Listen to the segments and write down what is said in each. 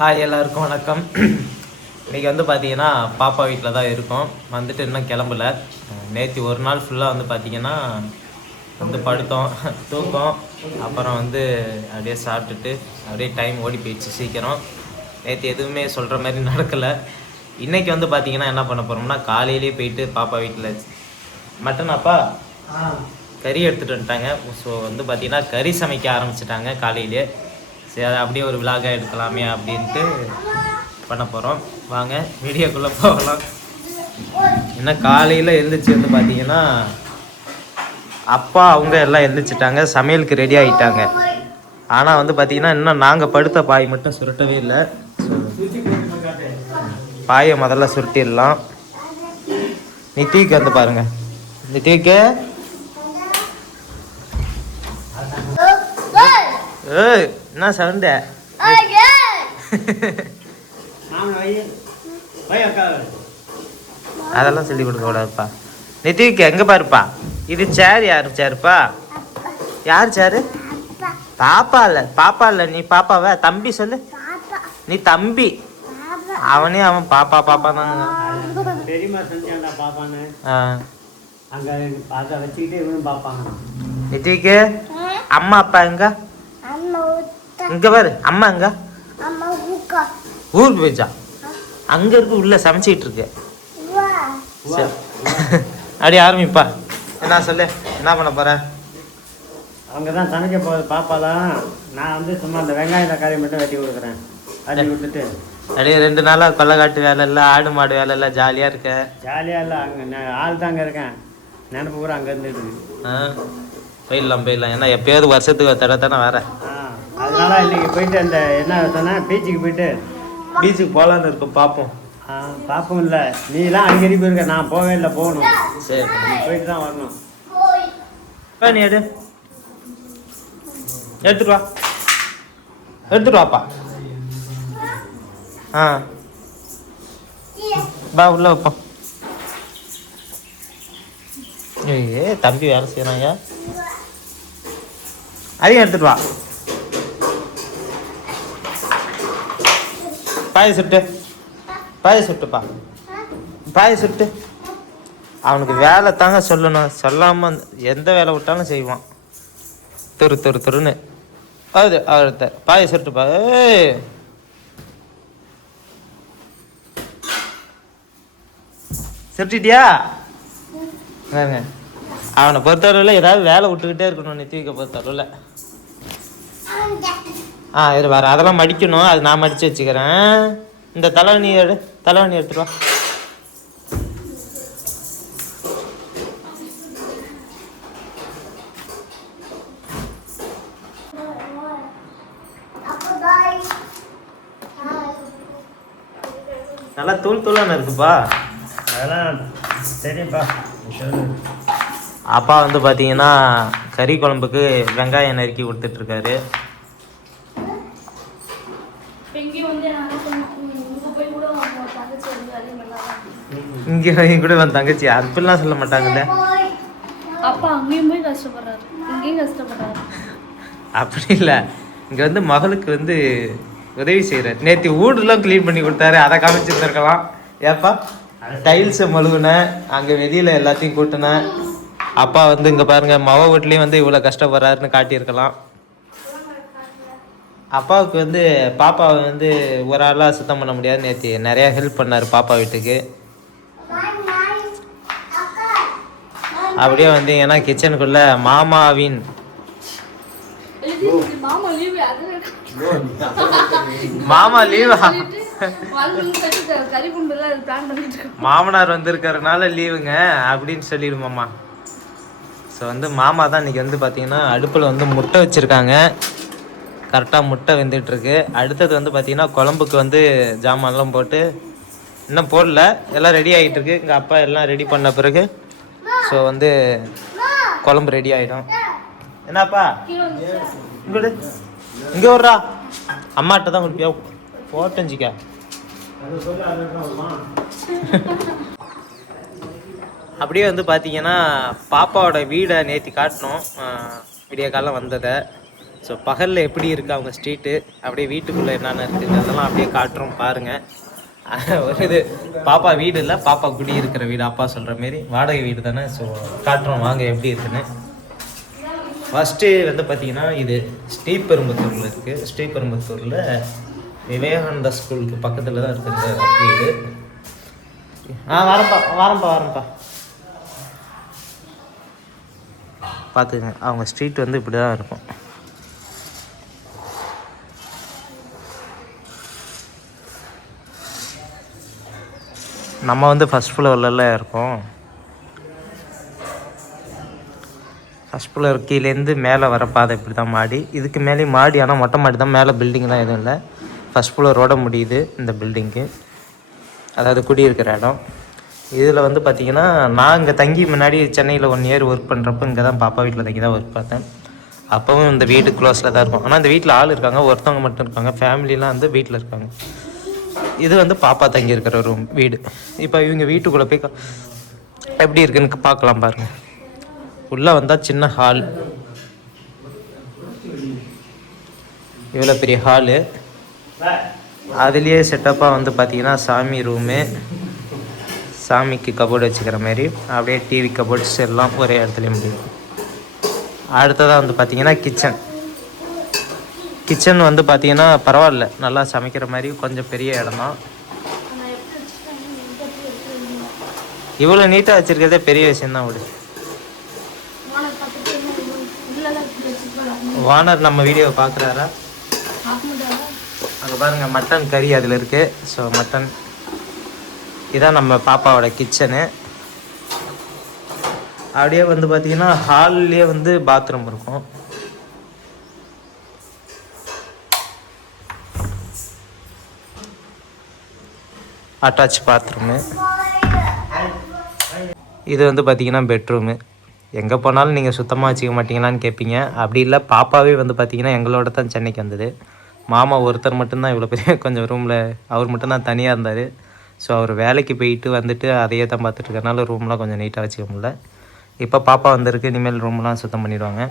Hi எல்லாருக்கும் வணக்கம். இன்றைக்கி வந்து பார்த்தீங்கன்னா பாப்பா வீட்டில் தான் இருக்கோம். வந்துட்டு இன்னும் கிளம்பல. நேற்று ஒரு நாள் ஃபுல்லாக வந்து பார்த்திங்கன்னா வந்து படுத்தோம், தூக்கம், அப்புறம் வந்து அப்படியே சாப்பிட்டுட்டு அப்படியே டைம் ஓடி போயிடுச்சு சீக்கிரம். நேற்று எதுவுமே சொல்கிற மாதிரி நடக்கலை. இன்றைக்கி வந்து பார்த்திங்கன்னா என்ன பண்ண போகிறோம்னா காலையிலே போயிட்டு பாப்பா வீட்டில் மட்டன் அப்பா கறி எடுத்துகிட்டு வந்துட்டாங்க. ஸோ வந்து பார்த்திங்கன்னா கறி சமைக்க ஆரம்பிச்சிட்டாங்க காலையிலே. சரி அதை அப்படியே ஒரு விலாகாக எடுக்கலாமே அப்படின்ட்டு பண்ண போகிறோம். வாங்க வீடியோக்குள்ளே போகலாம். ஏன்னா காலையில் எழுந்திரிச்சு வந்து பார்த்தீங்கன்னா அப்பா அவங்க எல்லாம் எழுந்திரிச்சிட்டாங்க, சமையலுக்கு ரெடி ஆகிட்டாங்க. ஆனால் வந்து பார்த்திங்கன்னா இன்னும் நாங்கள் படுத்த பாய் மட்டும் சுருட்டவே இல்லை. பாயை முதல்ல சுருட்டிடலாம். நித்திக்கு வந்து பாருங்கள், நித்திக்கு என்ன சவுண்ட அதெல்லாம் சொல்லி கொடுக்க கூடாதுப்பா. நித்திக்கு எங்க பாருப்பா, இது சேர் யாரு சேருப்பா? யார் சேரு? பாப்பா இல்ல, பாப்பா இல்ல, நீ பாப்பாவ தம்பி சொல்லு. நீ தம்பி, அவனே அவன் பாப்பா பாப்பா தான். நித்திக்கு அம்மா அப்பா எங்க? இங்க பாரு, அம்மா எங்க? ஊருக்கு போயிச்சா? அங்க இருக்கு, உள்ள சமைச்சிட்டு இருக்கு. அப்படி ஆரம்பிப்பா. என்ன சொல்லு, என்ன பண்ண போற? அவங்க தான் சமைக்க போகுது பாப்பாலாம். நான் வந்து சும்மா அந்த வெங்காய தக்காளி மட்டும் வெட்டி கொடுக்குறேன். வெட்டி விட்டுட்டு அப்படியே 2 நாளாக கொள்ளைக்காட்டு வேலை இல்லை, ஆடு மாடு வேலை இல்லை, ஜாலியாக இருக்க? ஜாலியாக இல்லை, அங்கே ஆள் தாங்க இருக்கேன். நினப்பு பூரா அங்கே இருந்துட்டு போயிடலாம். ஏன்னா எப்பயாவது வருஷத்துக்கு ஒரு தடவை தானே வேற. அதனால இன்னைக்கு போயிட்டு அந்த என்ன சொன்னால் பீச்சுக்கு போயிட்டு பீச்சுக்கு போகலான்னு இருக்கும். பார்ப்போம். பார்ப்போம். இல்லை நீலாம் அடிக்கடி போயிருக்க, நான் போகவே இல்லை, போகணும். சரி, போயிட்டு தான் வரணும். நீ எடுத்துட்டு வா, எடுத்துட்டு வாப்பா. பா உள்ள வைப்போம். ஏ தம்பி வேலை செய்யறாங்க, அதையும் எடுத்துட்டு வா. பாய சுட்டு, பாய சுட்டுப்பா, பாய சுட்டு. அவனுக்கு வேலை தாங்க சொல்லணும், சொல்லாம எந்த வேலை விட்டாலும் செய்வான். துருன்னு அது அவர்த்த பாய சுட்டுப்பா. சுட்டிட்டியா? அவனை பொறுத்தளவில் ஏதாவது வேலை விட்டுக்கிட்டே இருக்கணும். நித்திவிக்க பொறுத்தளவில் இரு வேறு அதெல்லாம் மடிக்கணும், அது நான் மடித்து வச்சுக்கிறேன். இந்த தலைவணி எடுத்துட்டு வா. நல்லா தூளான இருக்குப்பா. அதெல்லாம் சரிப்பா. அப்பா வந்து பார்த்தீங்கன்னா கறி குழம்புக்கு வெங்காயம் நறுக்கி கொடுத்துட்ருக்காரு. இங்கே கூட என் தங்கச்சி அப்படிலாம் சொல்ல மாட்டாங்கல்ல. அப்படி இல்லை, இங்கே வந்து மகளுக்கு வந்து உதவி செய்கிறார். நேற்று வீடுலாம் க்ளீன் பண்ணி கொடுத்தாரு, அதை காமிச்சிருந்துருக்கலாம். ஏப்பா டைல்ஸை மழுகுனேன், அங்கே வெளியில் எல்லாத்தையும் கூட்டினேன். அப்பா வந்து இங்கே பாருங்கள், மவ வீட்லேயும் வந்து இவ்வளோ கஷ்டப்படுறாருன்னு காட்டியிருக்கலாம். அப்பாவுக்கு வந்து பாப்பாவை வந்து ஒரு ஆளாக சுத்தம் பண்ண முடியாது. நேற்று நிறையா ஹெல்ப் பண்ணார் பாப்பா வீட்டுக்கு. அப்படியே வந்து ஏன்னா கிச்சனுக்குள்ளே மாமாவின் மாமா லீவா, மாமனார் வந்திருக்கிறதுனால லீவுங்க அப்படின்னு சொல்லிடுமாம்மா. ஸோ வந்து மாமா தான் இன்றைக்கி வந்து பார்த்திங்கன்னா அடுப்பில் வந்து முட்டை வச்சுருக்காங்க. கரெக்டாக முட்டை வெந்துட்டுருக்கு. அடுத்தது வந்து பார்த்திங்கன்னா குழம்புக்கு வந்து ஜாமான்லாம் போட்டு இன்னும் போடல, எல்லாம் ரெடி ஆகிட்டுருக்கு. எங்கள் அப்பா எல்லாம் ரெடி பண்ண பிறகு ஸோ வந்து குழம்பு ரெடி ஆகிடும். என்னப்பா இங்கே இங்கே வர்றா, அம்மாட்ட தான் கொடுப்பியா போட்டஞ்சிக்க. அப்படியே வந்து பார்த்தீங்கன்னா பாப்பாவோட வீடை நேற்று காட்டினோம், விடிய காலம் வந்ததை. ஸோ பகலில் எப்படி இருக்குது அவங்க ஸ்ட்ரீட்டு, அப்படியே வீட்டுக்குள்ளே என்னென்ன இருக்குது அதெல்லாம் அப்படியே காட்டுறோம் பாருங்கள். ஒரு இது பாப்பா வீடு இல்லை, பாப்பா குடி இருக்கிற வீடு, அப்பா சொல்கிற மாரி வாடகை வீடு தானே. ஸோ காட்டுறோம் வாங்க எப்படி இருக்குன்னு. ஃபஸ்ட்டு வந்து பார்த்தீங்கன்னா இது ஸ்ரீபெரும்புத்தூரில் இருக்குது. ஸ்ரீபெரும்புத்தூரில் விவேகானந்தா ஸ்கூலுக்கு பக்கத்தில் தான் இருக்குது இந்த வீடு. வரேன்ப்பா பார்த்துங்க. அவங்க ஸ்ட்ரீட் வந்து இப்படி தான் இருக்கும். நம்ம வந்து ஃபஸ்ட் ஃப்ளோர்ல இருக்கோம். ஃபஸ்ட் ஃப்ளோர் கீழேருந்து மேலே வர பாதை இப்படி தான் மாடி. இதுக்கு மேலே மாடி, ஆனால் மொட்டை மாடி தான். மேலே பில்டிங்லாம் எதுவும் இல்லை. ஃபஸ்ட் ஃப்ளோரோட முடியுது இந்த பில்டிங்கு, அதாவது குடியிருக்கிற இடம். இதில் வந்து பார்த்திங்கன்னா நான் இங்கே தங்கி முன்னாடி சென்னையில் 1 இயர் ஒர்க் பண்ணுறப்போ இங்கே தான் பாப்பா வீட்டில் தங்கி தான் ஒர்க் பார்த்தேன். அப்போவும் இந்த வீடு க்ளோஸில் தான் இருக்கும். ஆனால் இந்த வீட்டில் ஆள் இருக்காங்க, ஒருத்தவங்க மட்டும் இருக்காங்க. ஃபேமிலிலாம் வந்து வீட்டில் இருக்காங்க. இது வந்து பாப்பா தங்கி இருக்கிற ரூம் வீடு. இப்போ இவங்க வீட்டுக்குள்ளே போய் எப்படி இருக்குன்னு பார்க்கலாம் பாருங்கள். உள்ளே வந்தால் சின்ன ஹால், இவ்வளோ பெரிய ஹாலு. அதுலேயே செட்டப்பாக வந்து பார்த்திங்கன்னா சாமி ரூமு, சாமிக்கு கபோர்டு வச்சுக்கிற மாதிரி, அப்படியே டிவி கபோர்ட்ஸ் எல்லாம் ஒரே இடத்துலையும் முடியும். அடுத்ததாக வந்து பார்த்திங்கன்னா கிச்சன் வந்து பார்த்திங்கன்னா பரவாயில்ல, நல்லா சமைக்கிற மாதிரி கொஞ்சம் பெரிய இடம் தான். இவ்வளோ நீட்டாக வச்சுருக்கிறதே பெரிய விஷயந்தான். விடு, வானர் நம்ம வீடியோவை பார்க்குறாரா? அங்கே பாருங்கள், மட்டன் கறி அதில் இருக்குது. ஸோ மட்டன், இதான் நம்ம பாப்பாவோட கிச்சனு. அப்படியே வந்து பார்த்திங்கன்னா ஹால்லேயே வந்து பாத்ரூம் இருக்கும். Attach bathroom. இது வந்து பார்த்திங்கன்னா பெட்ரூமு. எங்கே போனாலும் நீங்கள் சுத்தமாக வச்சுக்க மாட்டீங்களான்னு கேட்பீங்க. அப்படி இல்லை, பாப்பாவே வந்து பார்த்திங்கன்னா எங்களோட தான் சென்னைக்கு வந்தது. மாமா ஒருத்தர் மட்டும்தான் இவ்வளோ பெரிய கொஞ்சம் ரூமில், அவர் மட்டும்தான் தனியாக இருந்தார். ஸோ அவர் வேலைக்கு போயிட்டு வந்துட்டு அதையே தான் பார்த்துட்டு இருக்கறனால ரூம்லாம் கொஞ்சம் நீட்டாக வச்சுக்க முடியல. இப்போ பாப்பா வந்திருக்கு, இனிமேல் ரூம்லாம் சுத்தம் பண்ணிடுவாங்க.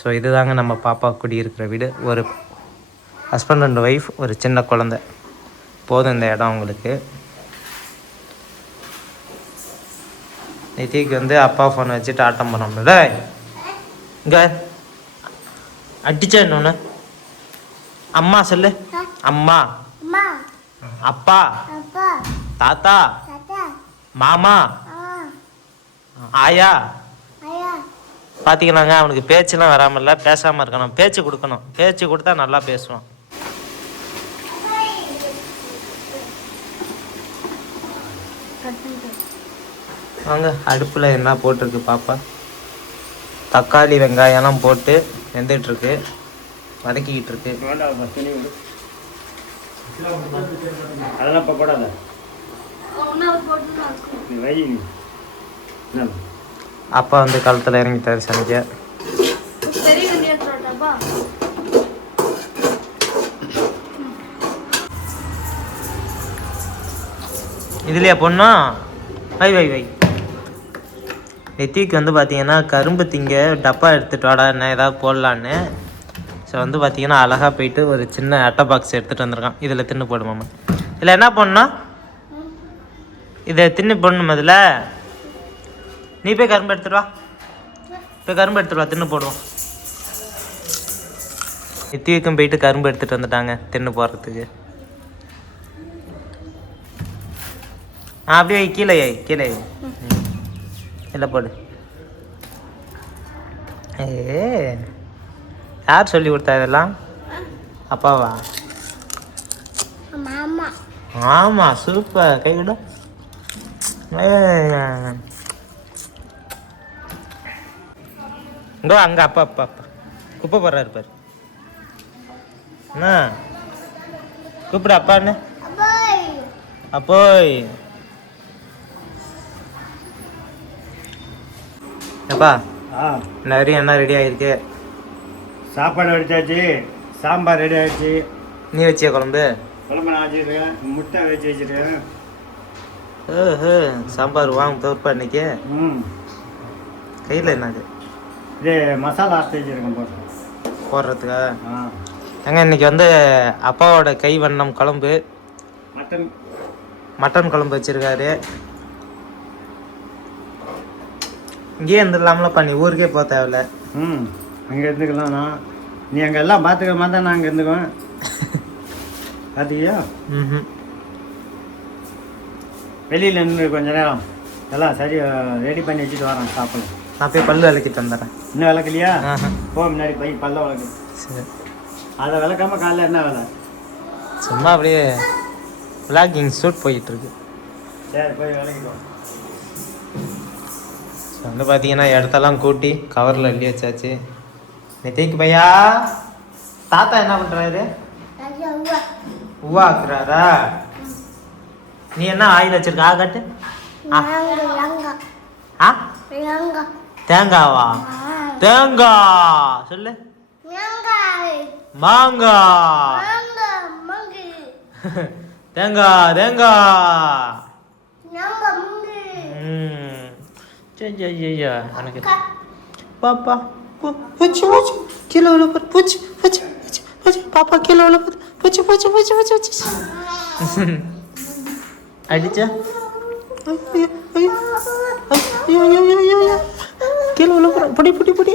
ஸோ இதுதாங்க நம்ம பாப்பா குடியிருக்கிற வீடு. ஒரு ஹஸ்பண்ட் அண்ட் ஒய்ஃப், ஒரு சின்ன குழந்தை, போதும் இந்த இடம் அவங்களுக்கு. நித்திக்கு வந்து அப்பா ஃபோன் வச்சுட்டு ஆட்டம் பண்ணோம்ல. இங்கே அடிச்சா இன்னொன்று, அம்மா சொல்லு. அம்மா, அப்பா, தாத்தா, மாமா, ஆயா. பார்த்தீங்கன்னாங்க அவனுக்கு பேச்சுலாம் வராமல்ல, பேசாமல் இருக்கணும். பேச்சு கொடுக்கணும், பேச்சு கொடுத்தா நல்லா பேசுவான். வாங்க, அடுப்பில் என்ன போட்டிருக்கு பாப்பா? தக்காளி வெங்காயம்லாம் போட்டு வெந்துட்டுருக்கு, வதக்கிக்கிட்டு இருக்கு. அதெல்லாம் இப்போ போடாத. அப்பா வந்து களத்தில் இறங்கிட்டாரு சமைக்க. இதுலையா பொண்ணா? வை. நித்திக்கு வந்து பார்த்தீங்கன்னா கரும்பு திங்க டப்பா எடுத்துகிட்டு வாடா, என்ன ஏதாவது போடலான்னு. ஸோ வந்து பார்த்தீங்கன்னா அழகாக போயிட்டு ஒரு சின்ன அட்டை பாக்ஸ் எடுத்துகிட்டு வந்திருக்கான். இதில் தின்னு போடுமாம்மா. இதில் என்ன பண்ணணும்? இதை தின்னு போடணும். அதில் நீ போய் கரும்பு எடுத்துட்டு வா, போய் கரும்பு எடுத்துட்டு வா, தின்னு போடுவோம். நித்திக்கும் போயிட்டு கரும்பு எடுத்துகிட்டு வந்துட்டாங்க தின்னு போடுறதுக்கு. அப்படியே கீழே இல்லை போடு. யார் சொல்லி கொடுத்தா இதெல்லாம்? அப்பாவா? ஆமாம், சூப்பர். கை விட. இங்கோ அங்கே அப்பா குப்பை போடுறாரு பாரு. என்ன கூப்பிடு அப்பான்னு. அப்போய் அப்பா, நிறைய என்ன ரெடி ஆகிருக்கு? சாப்பாடு வச்சாச்சு, சாம்பார் ரெடி ஆகிடுச்சு. நீ வச்சியா குழம்பு? குழம்பு நான் வச்சுருக்கேன், முட்டை வச்சு வச்சுருக்கேன். சாம்பார் வாங்க தோற்பா இன்னைக்கு. கையில் என்னது? இது மசாலா அரைச்சி வச்சுருக்கேன். போட்டு போடுறதுக்காக. ஆ ஏங்க இன்னைக்கு வந்து அப்பாவோட கை வண்ணம் குழம்பு, மட்டன் மட்டன் குழம்பு வச்சிருக்காரு. இங்கேயே இருந்துடலாம்லப்பா, நீ ஊருக்கே போக தேவையில்ல. ம் அங்கே இருந்துக்கலாம். நீ அங்கே எல்லாம் பார்த்துக்கிற மாதிரி தான் நான் அங்கே இருந்துக்குவேன். பார்த்துக்கியா? ம். வெளியில் நின்று கொஞ்ச நேரம் எல்லாம் சரி ரெடி பண்ணி வச்சுட்டு வரேன் சாப்பிடலாம். நான் போய் பல்லு விளக்கி தந்துடுறேன். இன்னும் விளக்கலையா? ஆஹா. போ முன்னாடி போய் பல்ல விளக்கு. சரி, அதை விளக்காம காலைல என்ன வேலை? சும்மா அப்படியே விளாகிங் ஷூட் போயிட்டு இருக்கு. சரி போய் விளக்கிக்கோ. வந்து பார்த்தீங்கன்னா இடத்தெல்லாம் கூட்டி கவரில் அள்ளி வச்சாச்சு. நித்திக்கு பையா தாத்தா என்ன பண்ணுறாரு? உவா ஆக்குறாரா? நீ என்ன ஆயில் வச்சிருக்க? கட்டு. ஆ தேங்காவா? தேங்காய் சொல்லு. மாங்காய். தேங்காய் தேங்காய். எனக்கு பாப்பா பூச்சி பூச்சி கீழே உள்ள போது. பூச்சி பூச்சி பூச்சி பூச்சி பாப்பா கீழே உள்ள போது. பூச்சி பூச்சி பூச்சி பூச்சி பூச்சி அடிச்சா கீழே உள்ள போற. புடி புடி புடி.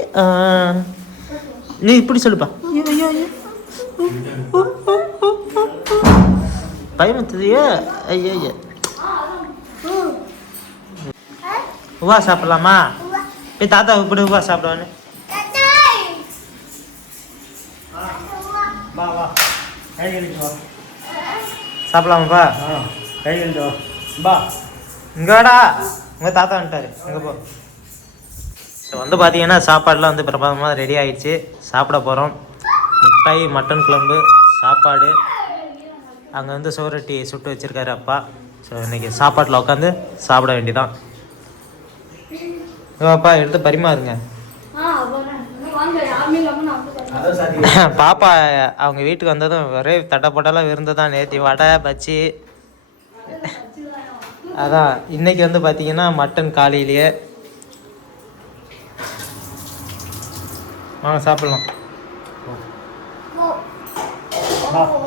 நீ இப்படி சொல்லுப்பா. பயமத்துதையா? ஐயா ஐயா. உவா சாப்பிடலாமா? போய் தாத்தா இப்படி உவா சாப்பிடுவானு. வா வா கை கழிச்சு வா. சாப்பிடலாமாப்பா? கை கழிச்சு வா. பா இங்கேடா உங்கள் தாத்தா வந்துட்டாரு. இங்கே போ. ஸோ வந்து பார்த்தீங்கன்னா சாப்பாடுலாம் வந்து பிரபாதமாக ரெடி ஆகிடுச்சு. சாப்பிட போகிறோம். முட்டை, மட்டன் குழம்பு, சாப்பாடு. அங்கே வந்து சோரட்டி சுட்டு வச்சுருக்காரு அப்பா. ஸோ இன்றைக்கி சாப்பாட்டில் உட்காந்து சாப்பிட வேண்டியதான். அப்பா எடுத்து பரிமாறுங்க. பாப்பா அவங்க வீட்டுக்கு வந்ததும் ஒரே தட்டப்பட்டெல்லாம் விருந்து தான். நேற்று வடை பச்சி. அதான் இன்னைக்கு வந்து பார்த்தீங்கன்னா மட்டன் காலையிலேயே. வாங்க சாப்பிடலாம்.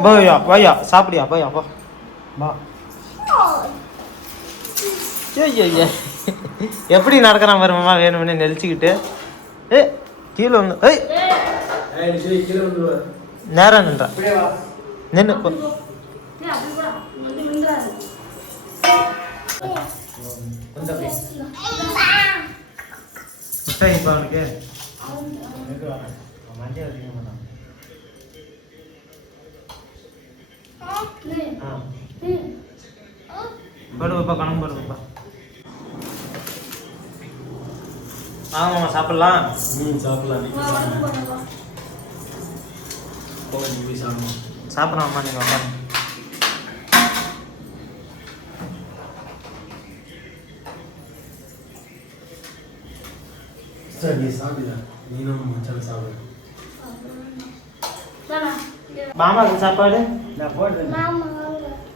போயா போயா சாப்பிடியா போயா போ. பா ஐயா எப்படி நடக்கிறான் பாருமா, வேணும்னு நெளிச்சுக்கிட்டு. கீழே வந்து நேரம் நின்றா நின்று முட்டை இப்போ அவனுக்கு மஞ்சள் வச்சுக்க மாட்டான். போடுவாப்பா, கணக்கு போடுவாப்பா. வாங்கம்மா சாப்பிட்லாம். சாப்பிட்லாம்மா நீங்கள் உட்காந்து. மாமாவுக்கு சாப்பாடு நான் போடுறேன்.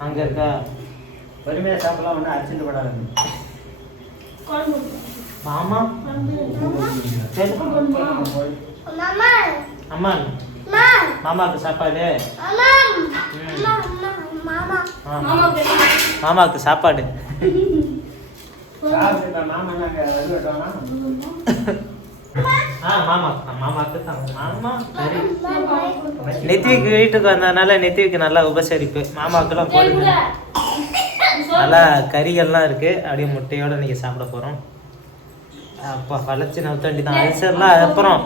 அங்கே இருக்கா? பொறுமையாக சாப்பிடலாம். ஒன்றும் அரிசிட்டு படாது. மாமா அம்மா மாமாவுக்கு சாப்பாடு. மாமாவுக்கு சாப்பாடு. மாமா நாங்கள் அது விட்டோம்னா மாமாவுக்கு மாமா சரி. நித்விக்கு வீட்டுக்கு வந்ததுனால நித்விக்கு நல்லா உபசரிப்பு. மாமாவுக்குலாம் போடுங்க. நல்லா கறிகள்லாம் இருக்கு. அப்படியே முட்டையோட நீங்க சாப்பிட போறோம். அப்பா வளைச்சு நவுத்தாண்டி தான். அல்சர்லாம் அப்புறம்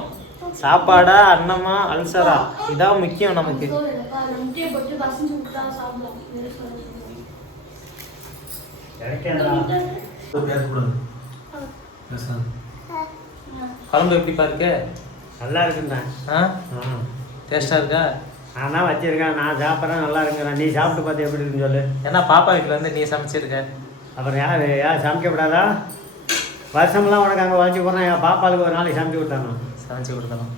சாப்பாடா அன்னமா அல்சரா இதான் முக்கியம் நமக்கு. குழம்பு எப்படிப்பா இருக்கு? நல்லா இருக்குண்ணா. டேஸ்டா இருக்கா? நான் தான் வச்சிருக்கேன். நான் சாப்பிட்றேன். நல்லா இருக்குண்ணா. நீ சாப்பிட்டு பார்த்து எப்படி இருக்குன்னு சொல்லு. ஏன்னா பாப்பா வீட்டில் வந்து நீ சமைச்சிருக்க. அப்புறம் யார் சமைக்கப்படாதா? வருஷமெல்லாம் உனக்கு அங்கே வளைச்சி போடுறேன். என் பாப்பாளுக்கு ஒரு நாளைக்கு சமைச்சு கொடுத்தாங்க. சமைச்சு கொடுத்தலாம்.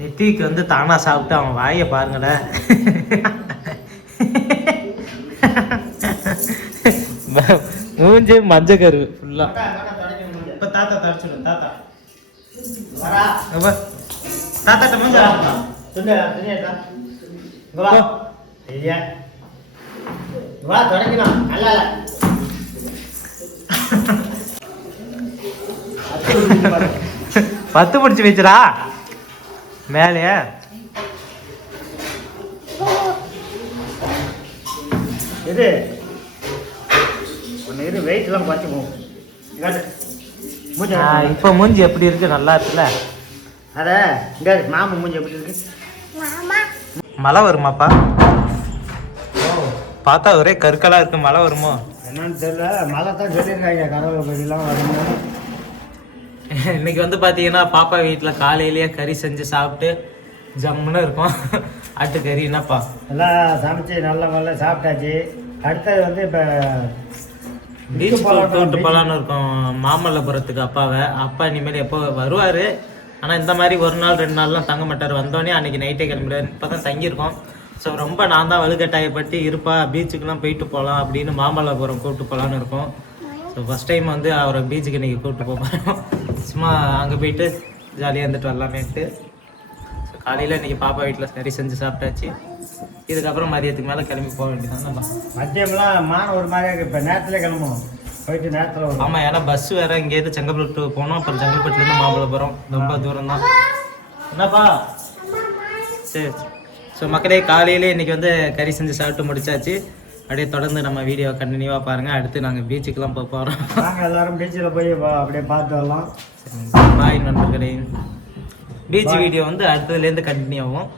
நித்திக்கு வந்து தானா சாப்பிட்டு அவன் வாயை பாருங்கடா. மூஞ்சி மஞ்சக்கரு ஃபுல்லா. இப்போ தாத்தா தடிச்சிடும். தாத்தா தாத்தாட்ட மூஞ்ச துணியாட்டா இங்க வா ஐயா வா தொடக்கணும் நல்லா இல்லை பத்து பிடிச்சி வச்சுடா மேலே இது ஒன்று இது வெயிட்லாம் குறைச்சிப்போம் மூஞ்சி இப்போ மூஞ்சி எப்படி இருக்கு நல்லா இருக்குல்ல அட இங்கே மாமா மூஞ்சி எப்படி இருக்கு மழை வருமாப்பா பார்த்தா ஒரே கருக்கலா இருக்கு மழை வருமோ என்னன்னு தெரியல மழை தான் சொல்லியிருக்காங்க கடவுளை பற்றிலாம் வரணும் இன்னைக்கு வந்து பார்த்தீங்கன்னா பாப்பா வீட்டில் காலையிலேயே கறி செஞ்சு சாப்பிட்டு ஜம்முன்னு இருக்கும் ஆட்டுக்கறி என்னப்பா எல்லாம் சமைச்சு நல்ல சாப்பிட்டாச்சு அடுத்தது வந்து இப்போ பீச் கூட்டு போகலான்னு இருக்கோம் மாமல்லபுரத்துக்கு அப்பாவை அப்பா இனிமேல் எப்போ வருவார் ஆனால் இந்த மாதிரி ஒரு நாள் 2 நாள்லாம் தங்க மாட்டார் வந்தோடனே அன்றைக்கி நைட்டே கிளம்பிடுவார் இப்போ தான் தங்கியிருக்கோம் ஸோ ரொம்ப நான் தான் வலுக்கட்டாயப்பட்டு இருப்பா பீச்சுக்கெலாம் போயிட்டு போகலாம் அப்படின்னு மாமல்லபுரம் கூப்பிட்டு போகலான்னு இருக்கோம் ஸோ ஃபஸ்ட் டைம் வந்து அவரை பீச்சுக்கு இன்றைக்கி கூப்பிட்டு போகிறோம் சும்மா அங்கே போயிட்டு ஜாலியாக இருந்துட்டு வரலாமேன்ட்டு ஸோ காலையில் இன்றைக்கி பாப்பா வீட்டில் கறி செஞ்சு சாப்பிட்டாச்சு இதுக்கப்புறம் மதியத்துக்கு மேலே கிளம்பி போக வேண்டியதான் நம்ம மதியம்லாம் ஒரு மாதிரி இப்போ நேரத்தில் கிளம்பணும் போயிட்டு நேரத்தில் வரும் ஆமாம் ஏன்னா பஸ் வேறு இங்கேருந்து செங்கல்பட்டு போனோம் அப்புறம் செங்கல்பட்டுலேருந்து மாமல்லபுரம் ரொம்ப தூரம் தான் என்னப்பா சரி ஸோ மக்களே காலையிலே இன்றைக்கி வந்து கறி செஞ்சு சாப்பிட்டு முடிச்சாச்சு அப்படியே தொடர்ந்து நம்ம வீடியோ கண்டினியூவாக பாருங்கள் அடுத்து நாங்கள் பீச்சுக்கெலாம் போக போகிறோம் நாங்கள் எல்லோரும் பீச்சில் போய் அப்படியே பார்த்து வரலாம் பாய் நண்பர்களே பீச் வீடியோ வந்து அடுத்ததுலேருந்து கண்டினியூ ஆகும்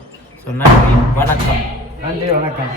ஸோ நன்றி வணக்கம் நன்றி வணக்கம்